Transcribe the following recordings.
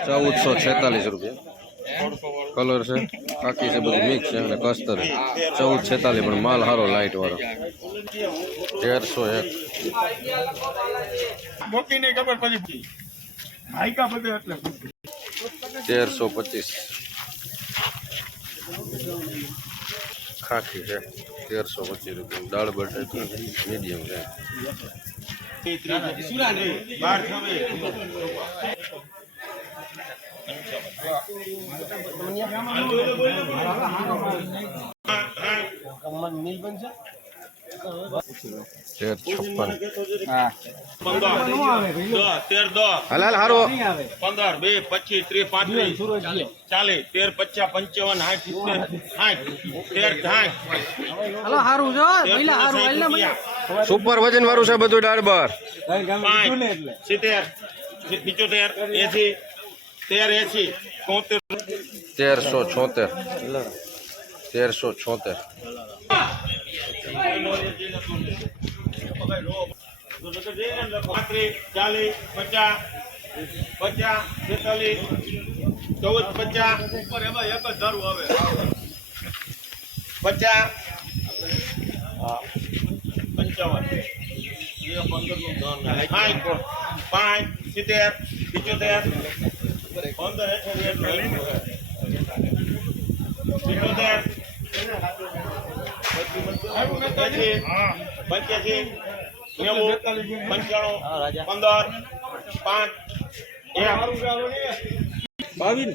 1446 रुपया कलर से बाकी से બધું મિક્સ છે અને કસ્તર 1446 પણ માલ હારો લાઈટ વાળો 1301 મોકીને ખબર પડી માઈકા બધે એટલે 1325 ખાખી છે 1325 રૂપિયા દાળ બટેટ મીડિયમ છે હલાલ હારો 15 2 25 30 35 40 13 50 55 સુપર વજન વાળું છે બધું દાળ બાર 70 75 80 1376 1376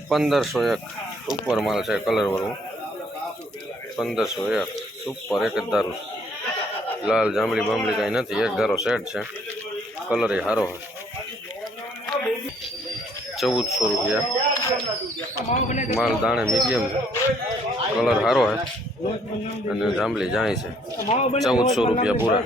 1501 સુપર માલ છે કલર વાળું 1501 સુપર એક જ ધારું લાલ જાંબલી બાંબલી કઈ નથી એક ધારો સેટ છે કલર એ સારો છે 1400 રૂપિયા માલ દાણે મીડિયમ છે કલર સારો છે અને જાંબલી જાય છે 1400 રૂપિયા પૂરા